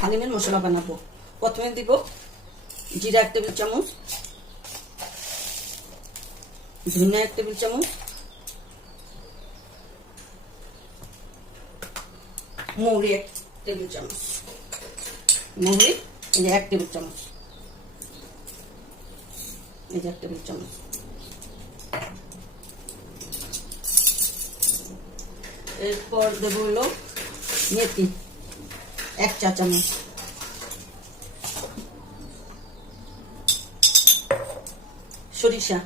হালিমের মশলা বানাবো। প্রথমে দিব জিরা 1 টেবিল চামচ, ধনিয়া 1 টেবিল চামচ, মৌরি 1 টেবিল চামচ, মৌরি এই যে 1 টেবিল চামচ, এই যে 1 টেবিল চামচ। এরপর দেব হলো মেথি 1 চা চামচ, সরিষা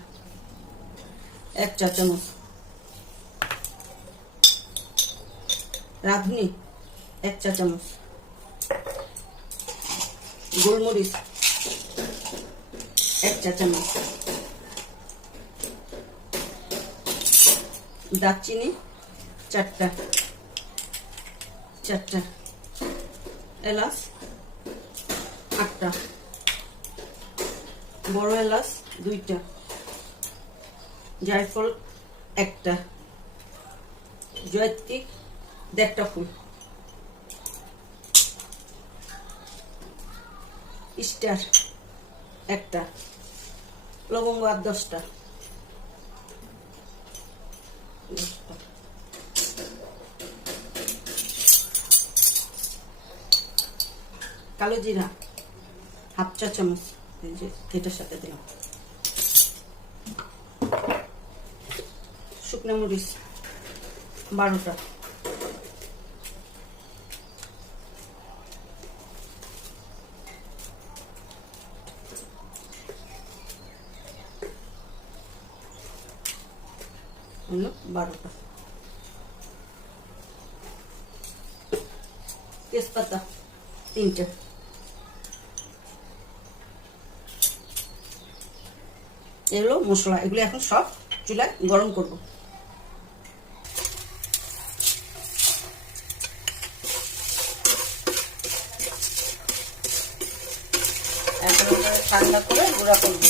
1 চা চামচ, রাঁধুনি 1 চা চামচ, গোলমরিচ 1 চা চামচ, দারচিনি 4টা, এলাচ 8টা, বড় এলাচ 2টা, জায়ফল 1টা, জয়ত্রী 1.5টা ফুল, স্টার 1টা, লবঙ্গ 10টা, কালো জিরা 1/2 চা চামচ, এই যে এটার সাথে দিলাম, শুকনো মরিচ 12টা, হলো 12টা, তেজপাতা 3টা। এগুলো মশলা, এগুলো এখন সব চুলায় গরম করব। এখন ঠান্ডা করে গুঁড়া করব।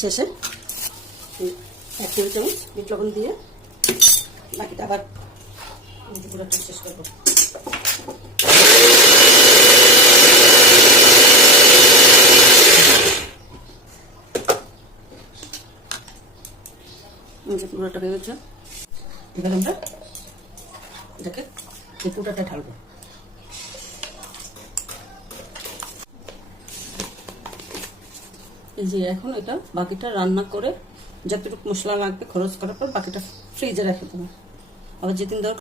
শেষে 1 টেবিল চামচ বিট লবণ দিয়ে বাকিটা আবার গুঁড়াটা শেষ করবো। গুঁড়াটা হয়ে গেছে, এবার আমরা এটাকে এই পুটাটা ঢালবো। এই যে এখন এটা বাকিটা রান্না করে যতটুকু মশলা লাগবে খরচ করার পর বাকিটা ফ্রিজে রেখে দেবো, আবার যেদিন দরকার